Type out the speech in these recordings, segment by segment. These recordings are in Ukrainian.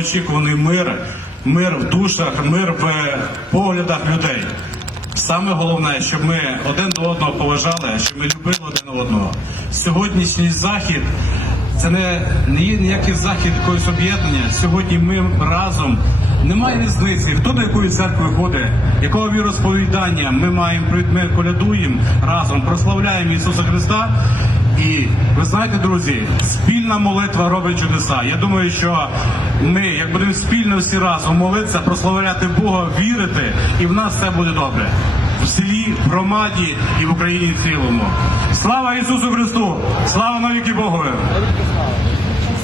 довгоочікуваний мир, мир в душах, мир в поглядах людей. Саме головне, щоб ми один до одного поважали, щоб ми любили один одного. Сьогоднішній захід – це не є ніякий захід якогось об'єднання. Сьогодні ми разом, немає різниці, хто до якої церкви ходить, якого віросповідання, ми колядуємо разом, прославляємо Ісуса Христа. І ви знаєте, друзі, спільна молитва робить чудеса. Я думаю, що ми, як будемо спільно всі разом молитися, прославляти Бога, вірити, і в нас все буде добре. В селі, в громаді і в Україні в цілому. Слава Ісусу Христу! Слава навіки Богові!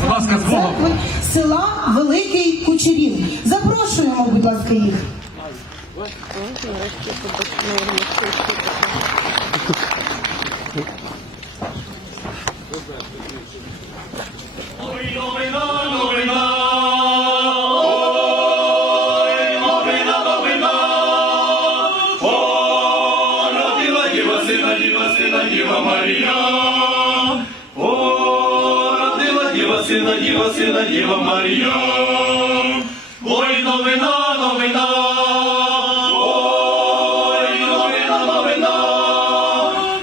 Будь ласка, з Богом! Церкви села Великий Кучерів. Запрошуємо, будь ласка, їх. Діва Марія, о, родила Діва, сина, Діва Марія, ой, новина, новина, ой, новина, новина,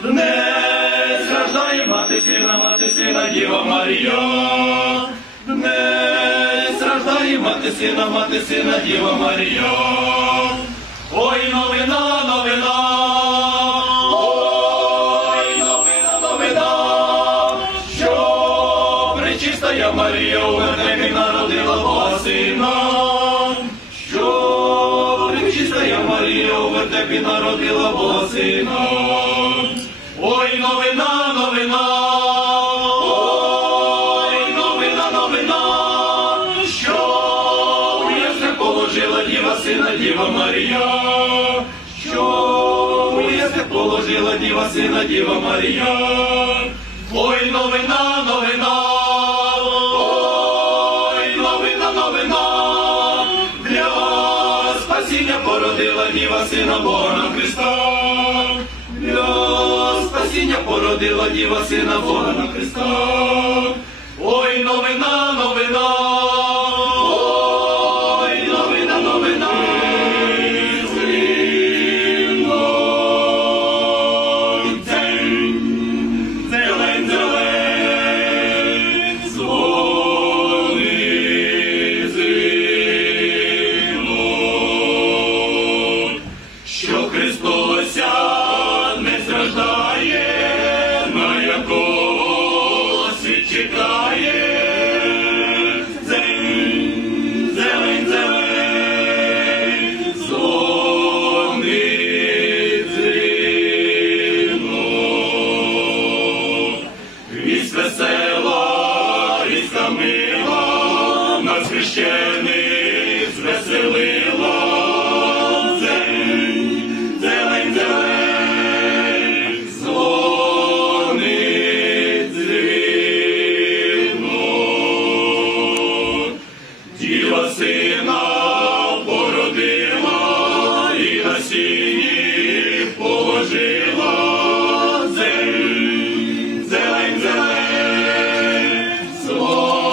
днес рождає мати сина, Діва Марія, днес рождає мати сина, Діва Марія, ой, новина, новина, Пречистая Марія у вертепі народила Бога сина, що пречистая Марія у вертепі народила Бога сина. Ой, новина, новина, ой, новина, новина, що у яслях положила Діва сина, Діва Марія, що у яслях положила Діва сина, Діва Марія. Ой, новина, новина, ой, новина, новина, для спасіння породила Діва сина Бога Христа, для спасіння породила Діва сина Бога Христа. Ой, новина, новина, ой, новина, новина, священих звеселила, зелень, зелень, зелень, дзвонить дзвінок. Діва сина породила і на сіні положила, зелень, зелень, зелень, дзвонить.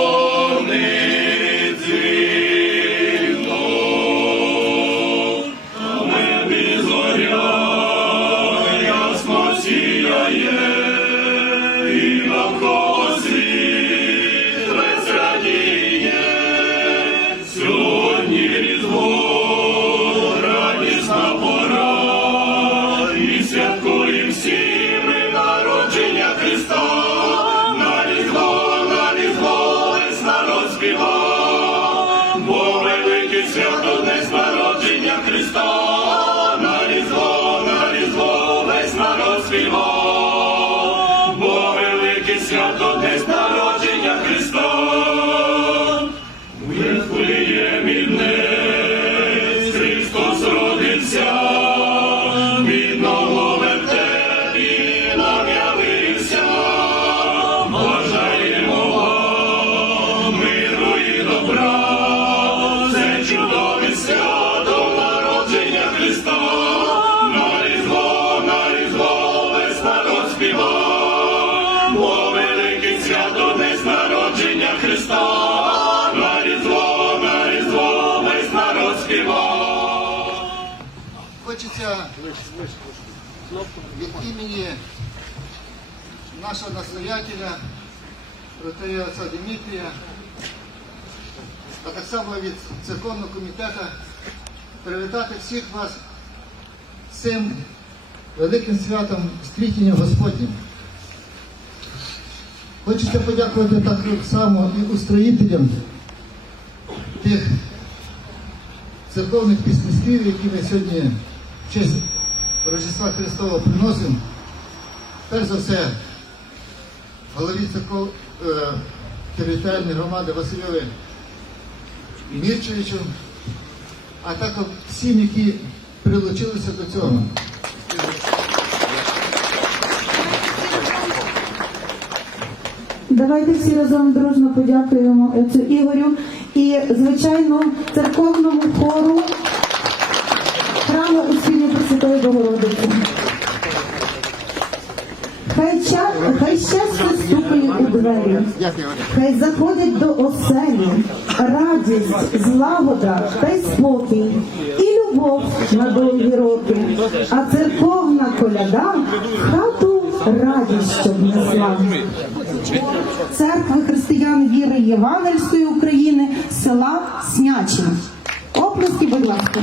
Свято днес народження Христа, на різдво весь народ співав, бо велике свято днес народження Христа. У Вифлеємі днес Христос родився, бідного вертепі нам явився, бажаємо вам миру і добра. Чудові Хочеться від імені нашого настоятеля, протоієра отця Дмитрія, а так само від церковного комітету привітати всіх вас з цим великим святом Стрітення Господнім. Хочеться подякувати так само і устроїтелям тих церковних піснеспівів, які ми сьогодні в честь Рождества Христового приносимо. Перш за все, голові територіальної громади Васильові Мірчевичу, а також всім, які прилучилися до цього. Давайте всі разом дружно подякуємо отцю Ігорю і, звичайно, церковному хору храму Успіння Пресвятої Богородиці. Хай щастя стукає у двері, хай заходить до оселі радість, злагода та й спокій, і любов на довгі роки, а церковна коляда хату радість, щоб несла. Церкви християн віри Євангельської України, села Снячин. Оплески, будь ласка.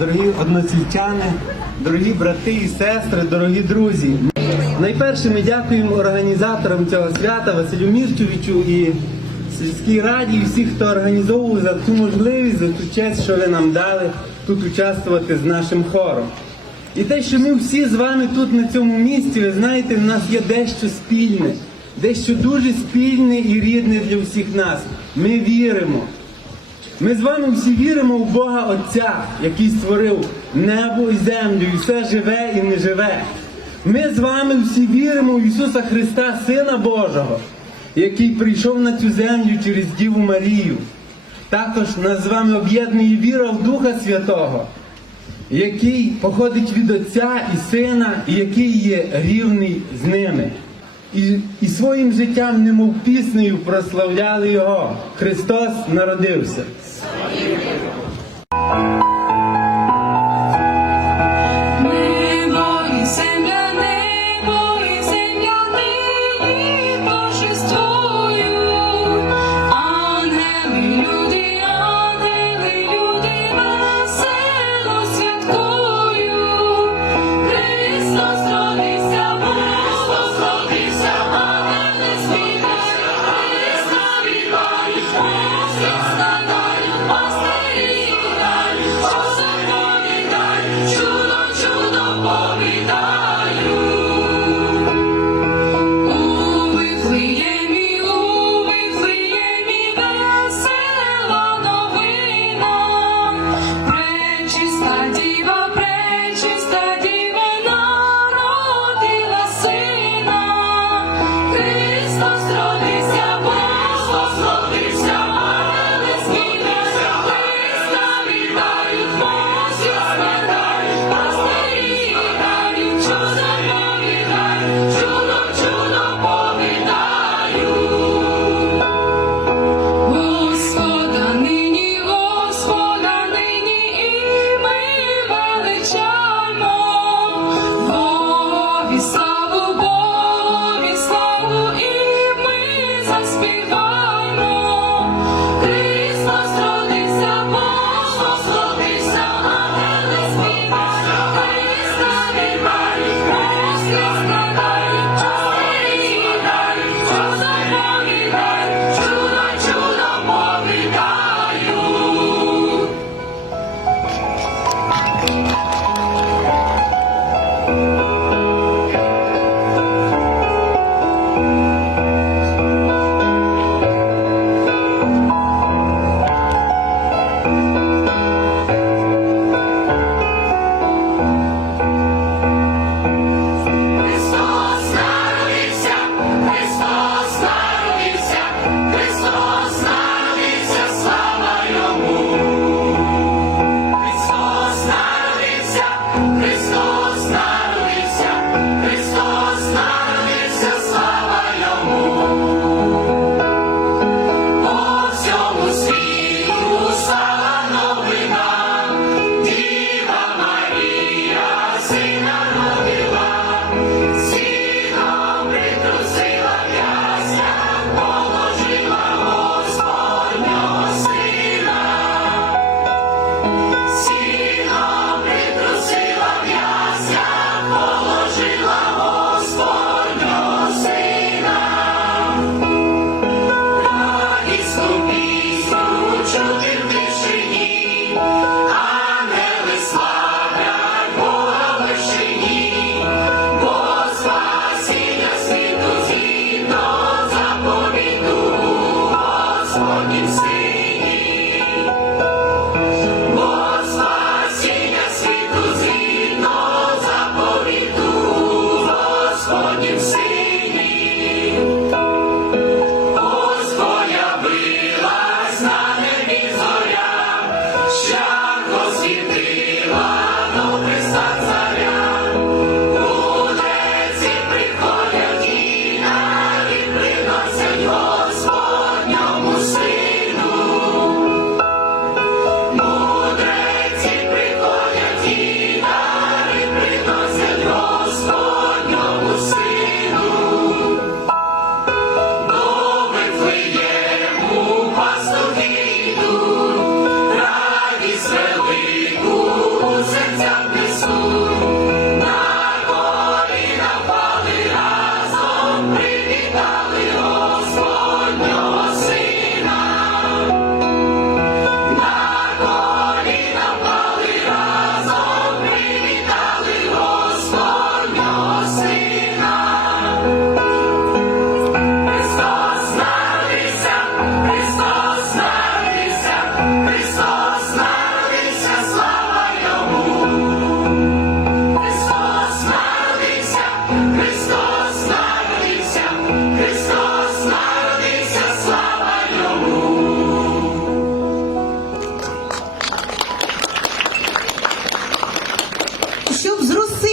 Дорогі односельчани, дорогі брати і сестри, дорогі друзі. Найперше ми дякуємо організаторам цього свята Василю Мірчевичу і сільській раді, і всіх, хто організовував, за ту можливість, за ту честь, що ви нам дали тут участвувати з нашим хором. І те, що ми всі з вами тут на цьому місці, ви знаєте, в нас є дещо спільне, дещо дуже спільне і рідне для всіх нас. Ми віримо. Ми з вами всі віримо в Бога Отця, який створив небо і землю, і все живе і неживе. Ми з вами всі віримо в Ісуса Христа, Сина Божого, який прийшов на цю землю через Діву Марію. Також нас з вами об'єднує віра в Духа Святого, який походить від Отця і Сина, і який є рівний з ними. І своїм життям, немов піснею, прославляли Його. Христос народився. Небо і земля нині торжествують. Ангели, люди весело святкують. Христос родився, ангели співають, Христа вітають, всі стадають,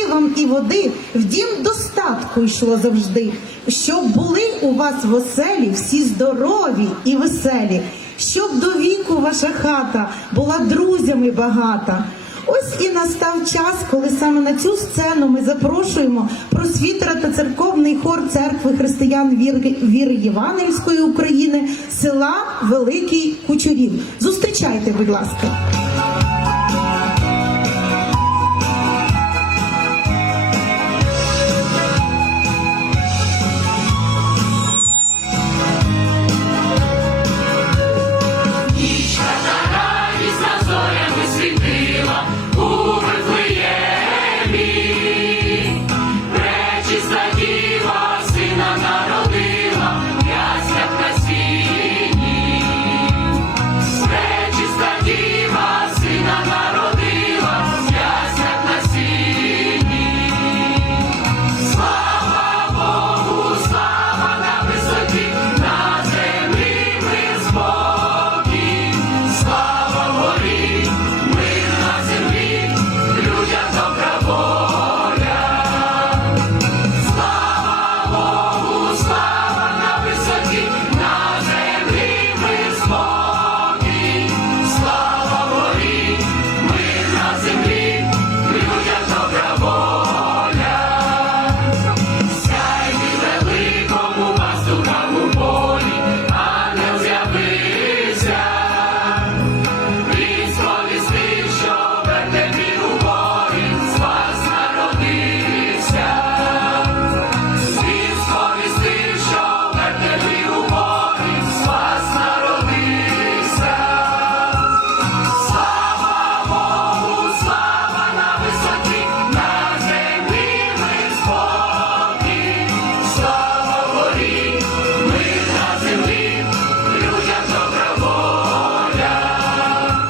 вам і води, в дім достатку йшло завжди, щоб були у вас в оселі всі здорові і веселі, щоб до віку ваша хата була друзями багата. Ось і настав час, коли саме на цю сцену ми запрошуємо просвітера та церковний хор Церкви християн віри Євангельської України села Великий Кучурів. Зустрічайте, будь ласка.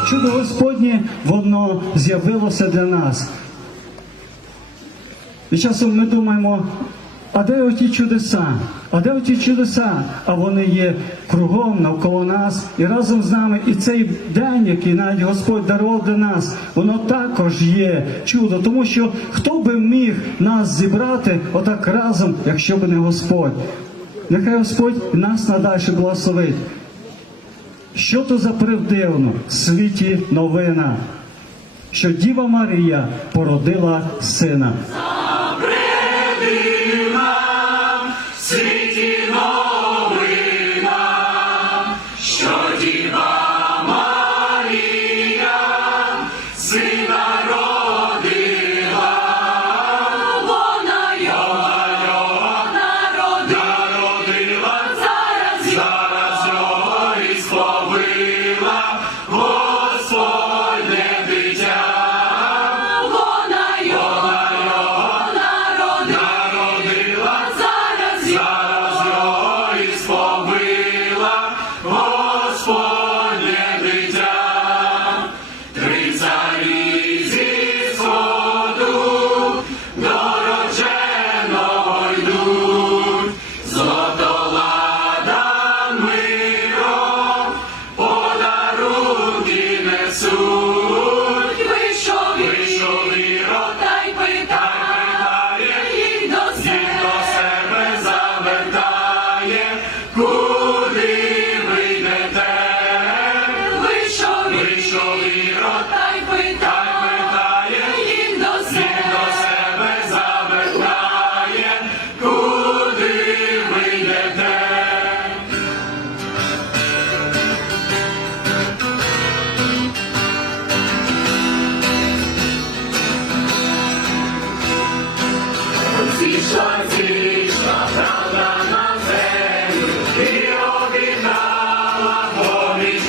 Чудо Господнє, воно з'явилося для нас. І часом ми думаємо, а де оті чудеса? А де оті чудеса? А вони є кругом, навколо нас і разом з нами. І цей день, який навіть Господь дарував для нас, воно також є чудо. Тому що хто би міг нас зібрати отак разом, якщо б не Господь? Нехай Господь нас надальше благословить. Що то за привдивно в світі новина, що Діва Марія породила сина.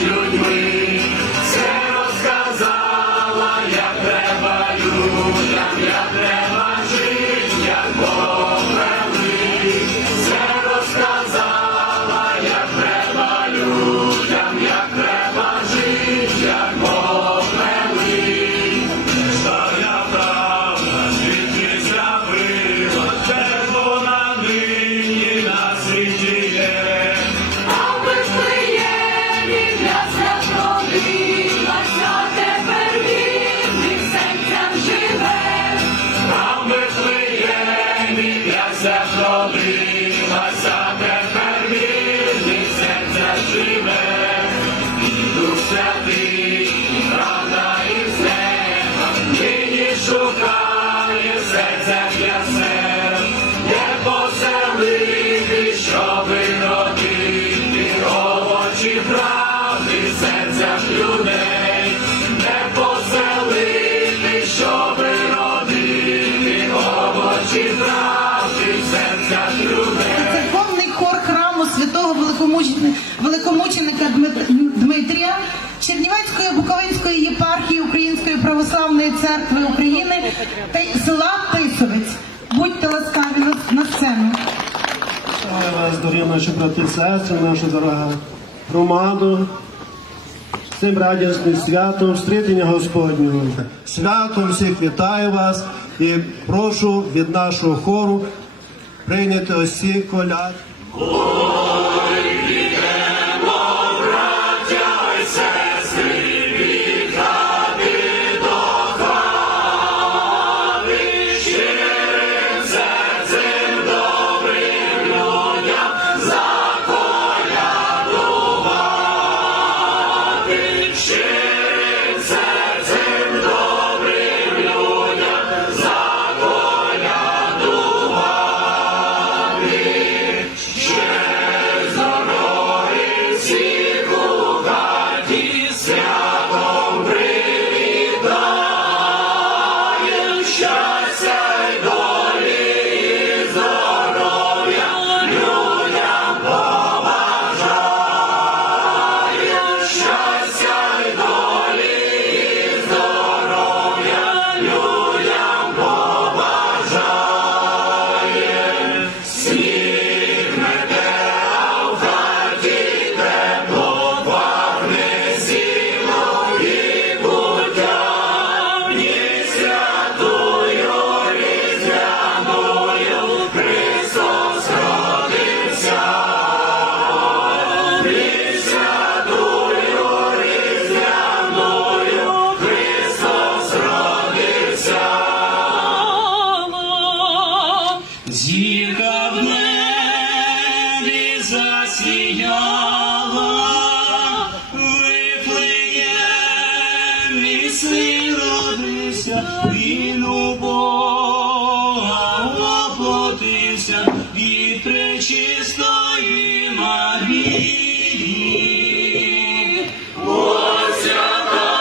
Людьми все розказав. шукає серця ясне, є поселити, щоби родити овочі правди в серцях людей, не поселити, щоби родити овочі правди в серцях людей. Церковний хор храму святого великомученика Дмитрія Чернівецької Буковинської єпархії Української православної церкви України та села Тисовець. Будьте ласкаві на сцену. Вітаю вас, дорогі наші брати і сестри, наша дорога громаду, з цим радісним святом встрітення Господнього. Святом всіх вітаю вас і прошу від нашого хору прийняти ось ці коляд. Зірка в небі засіяла, Вифлеєм мій син родився, він у Бога воплотився від пречистої Марії. Ось яка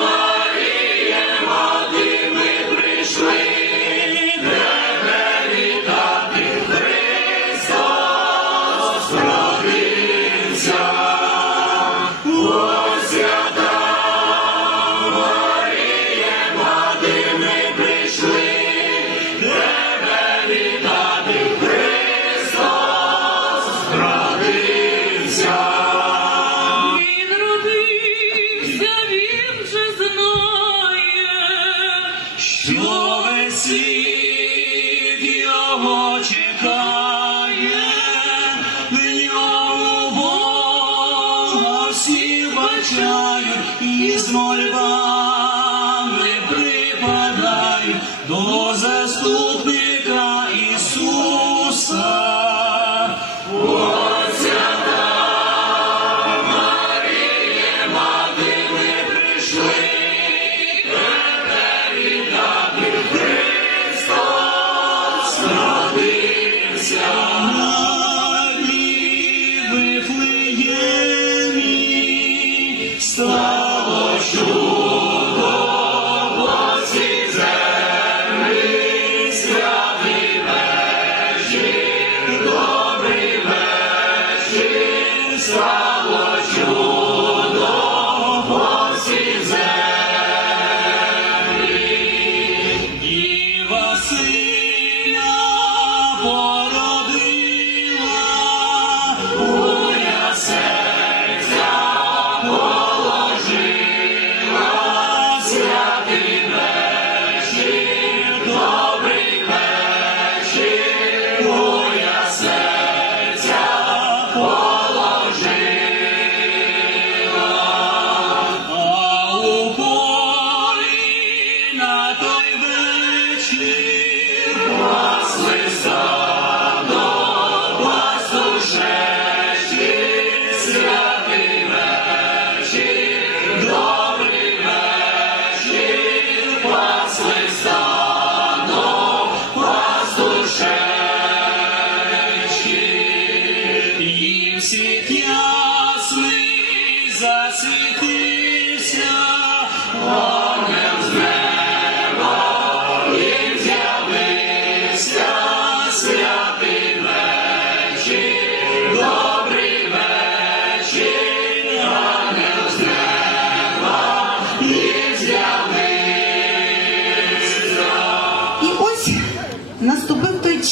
Марія, мати, ми прийшли. Ось яка Марія, мати,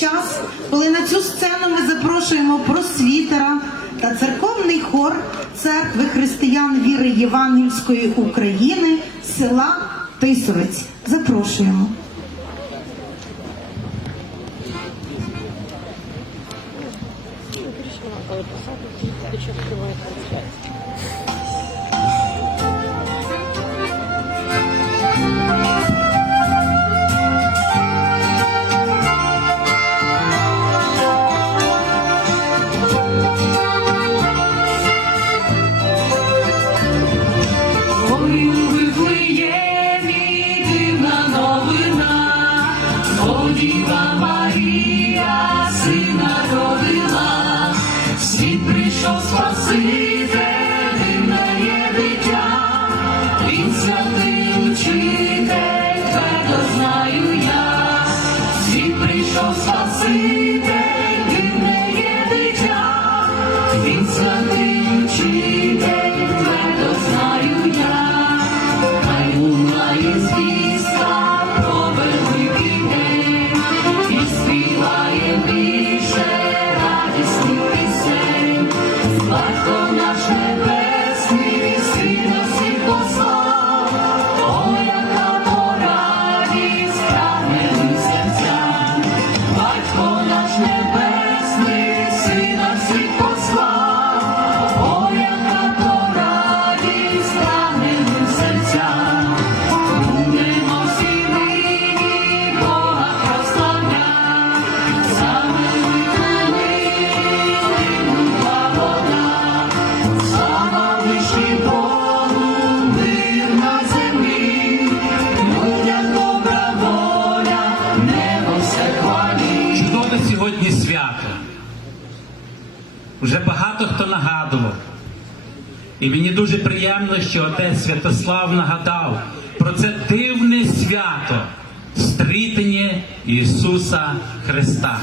час, коли на цю сцену ми запрошуємо просвітера та церковний хор Церкви християн віри Євангельської України села Тисовець. Запрошуємо. Ой, у Вифлеємі дивна новина, бо Діва Марія сина родила, світ прийшов Спаситель, дивне є дитя, він святий учитель, твердо знаю я, світ прийшов Спаситель, дивне є дитя, він святий учитель, твердо знаю я, хай лунає звістка про великий день, і співає більше радісних пісень, Батько наш небесний, сина всіх послав, о, яка то радість прагне від серця, Батько наш небесний, сина всіх послав, о, яка то радість прагне від серця, будемо всі нині Бога прославлять, саме слава вишні Богу, мир на землі, людям добра воля, небо все хвалить. Чудове сьогодні свято. Вже багато хто нагадував. І мені дуже приємно, що отець Святослав нагадав про це дивне свято – стрітення Ісуса Христа.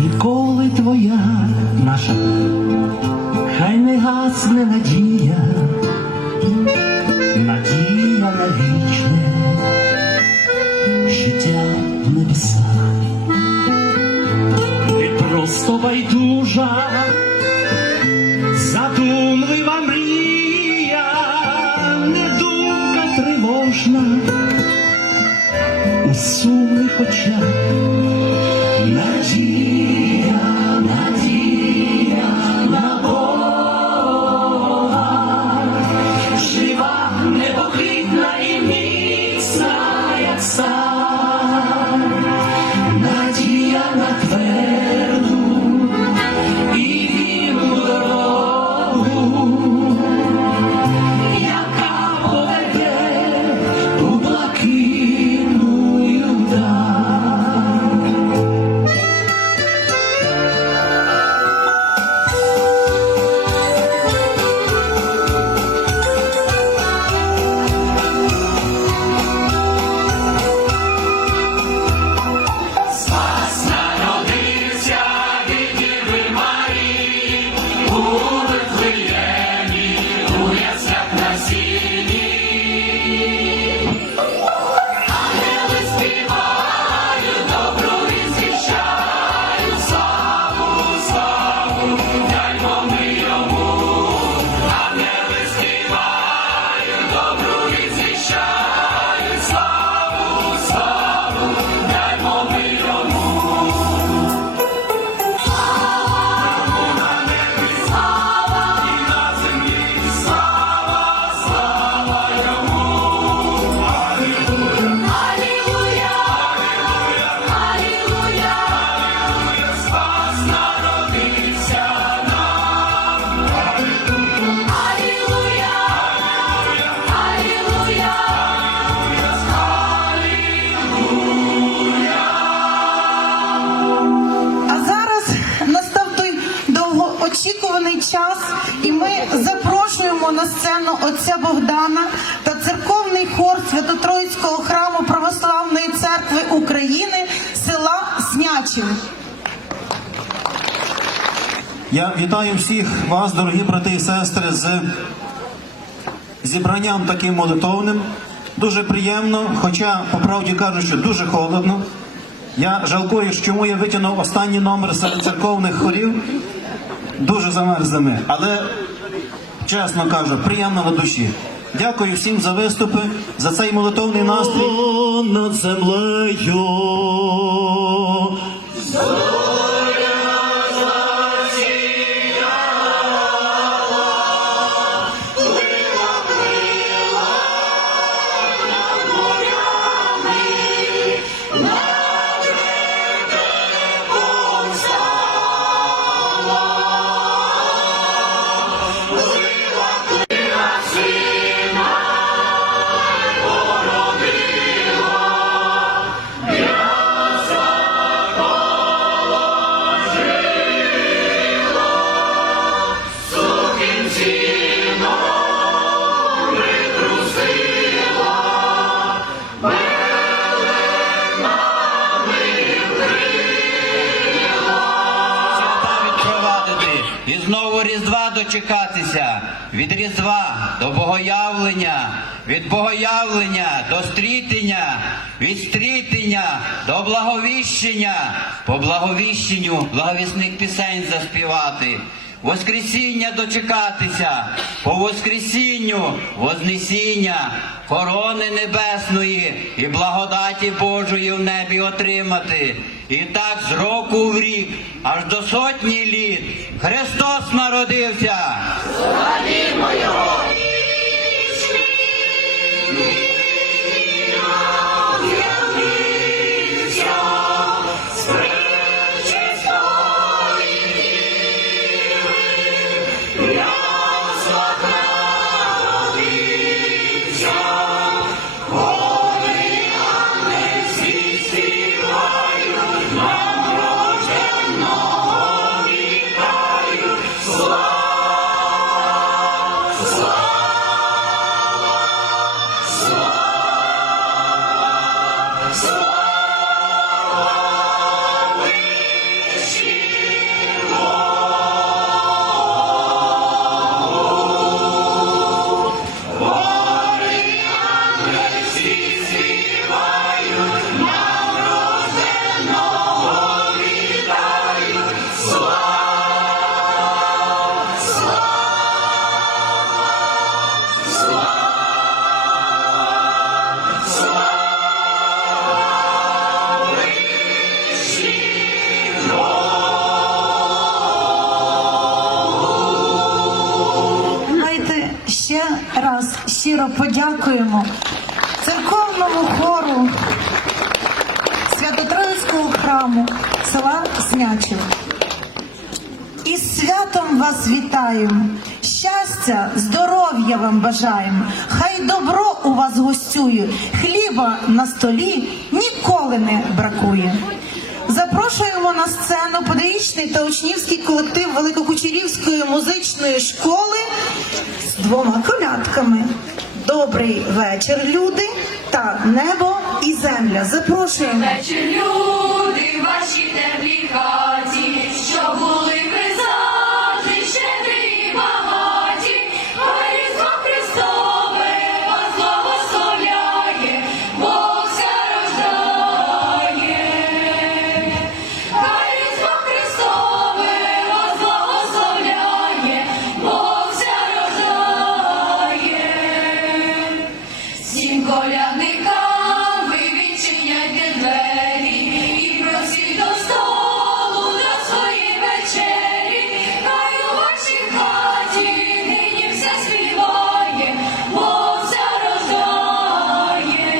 Ніколи твоя наша, хай не гасне надія, надія на вічне життя в небесах. Ти просто байдужа, задумлива мрія, не думка тривожна у сумних очах. Надія, надія на Бога, жива, непохитна і міцна, як сталь. Надія на тверду і вільну дорогу, яка поведе у блакитну даль. час, і ми запрошуємо на сцену отця Богдана та церковний хор Свято-Троїцького храму Православної церкви України села Снячів. Я вітаю всіх вас, дорогі брати і сестри, з зібранням таким молитовним. Дуже приємно, хоча, по правді кажучи, дуже холодно. Я жалкую, чому я витягнув останній номер серед церковних хорів. Дуже замерзли ми, але, чесно кажу, приємно на душі. Дякую всім за виступи, за цей молитовний настрій. Над землею. І знову Різдва дочекатися, від Різдва до Богоявлення, від Богоявлення до стрітення, від стрітення до благовіщення, по благовіщенню благовісних пісень заспівати, Воскресіння дочекатися, по Воскресінню Вознесіння, корони небесної і благодаті Божої в небі отримати. І так з року в рік, аж до сотні літ, Христос народився! Славімо Його! Ще раз щиро подякуємо церковному хору Свято-Троїцького храму села Снячів. Із святом вас вітаємо, щастя, здоров'я вам бажаємо, хай добро у вас гостює, хліба на столі ніколи не бракує. Запрошуємо на сцену педагогічний та учнівський колектив Великокучерівської музичної школи з двома колядками. Добрий вечір, люди, та небо і земля. Запрошуємо. Вечір, люди, в вашій теплій хаті, що були ви завжди щедрі і багаті, хай Різдво Христове вас благословляє, Бог ся рождає. Хай Різдво Христове вас благословляє, Бог ся рождає. Всім колядникам ви відчиняйте двері і просіть до столу на своїй вечері. Хай у вашій хаті нині все співає, Бог ся рождає.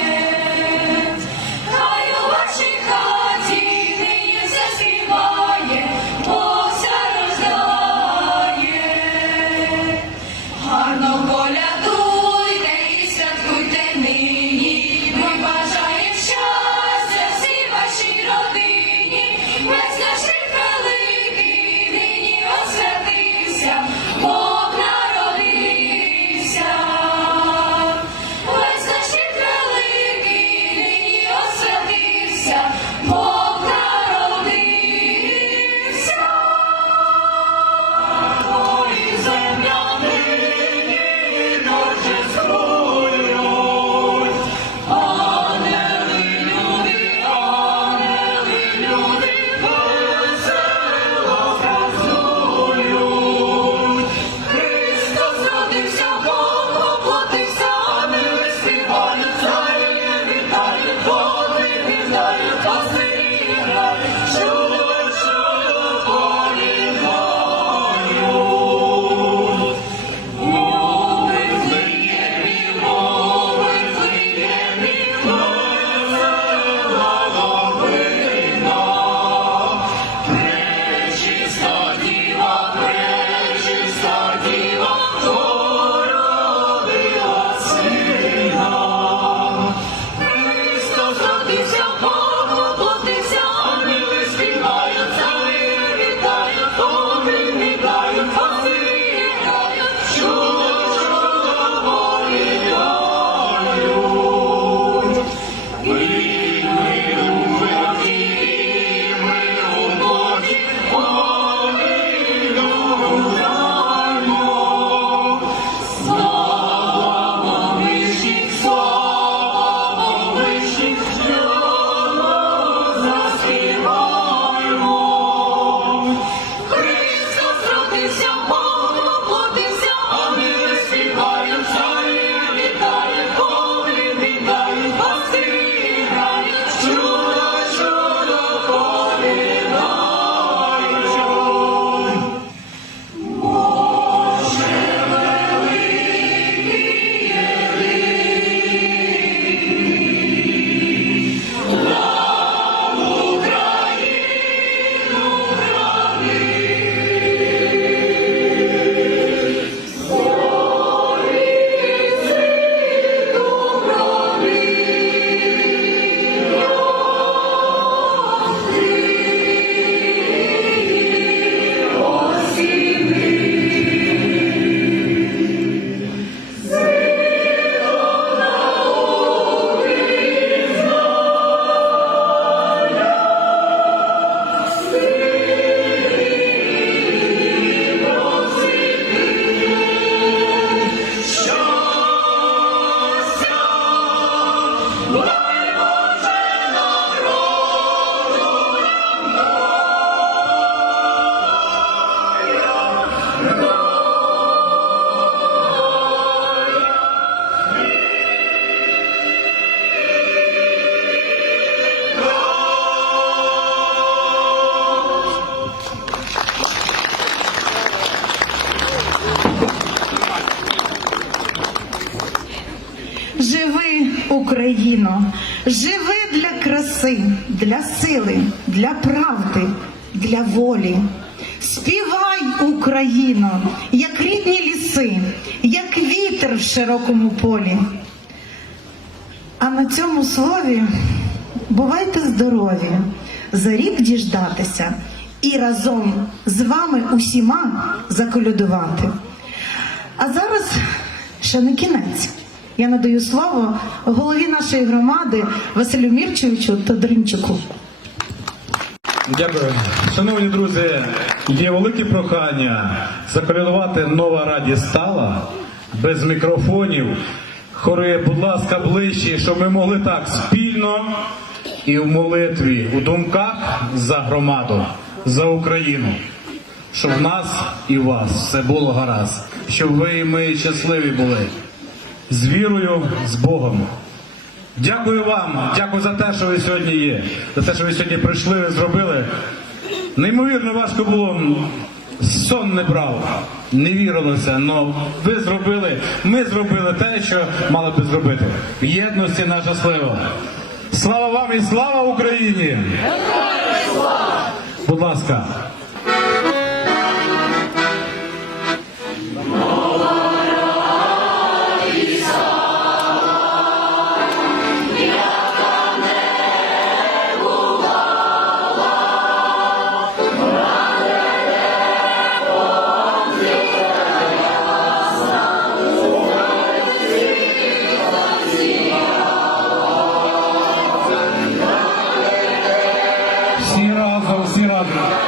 Хай у вашій хаті нині все співає, Бог ся рождає. Гарно колядуйте і святкуйте нині, Живи, Україно, живи для краси, для сили, для правди, для волі. Співай, Україно, як рідні ліси, як вітер в широкому полі. А на цьому слові бувайте здорові, за рік діждатися і разом з вами усіма заколядувати. А зараз ще не кінець. Я надаю слово голові нашої громади Василю Мірчевичу Тодоринчуку. Дякую. Шановні друзі, є велике прохання заколядувати «Нова радість стала» без мікрофонів. Хори, будь ласка, ближче, щоб ми могли так спільно і в молитві, у думках за громаду, за Україну. Щоб в нас і в вас все було гаразд. Щоб ви і ми щасливі були. З вірою, з Богом. Дякую вам, дякую за те, що ви сьогодні є, за те, що ви сьогодні прийшли, зробили. Неймовірно важко було, сон не брав, не вірилося, але ви зробили, ми зробили те, що мали би зробити. В єдності наша слава. Слава вам і слава Україні! Будь ласка. Всі разом.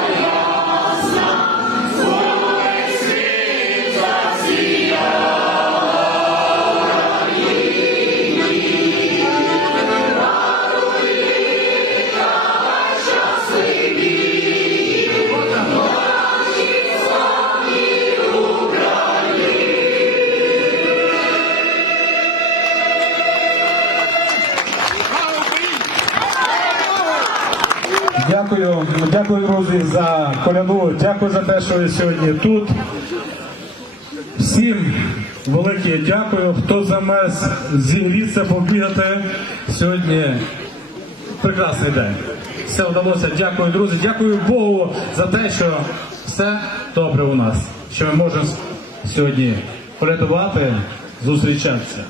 Дякую, друзі, за коляду, дякую за те, що ви сьогодні тут. Всім велике дякую, хто замес зігрітися, побігати. Сьогодні прекрасний день. Все вдалося. Дякую, друзі. Дякую Богу за те, що все добре у нас, що ми можемо сьогодні колядувати, зустрічатися.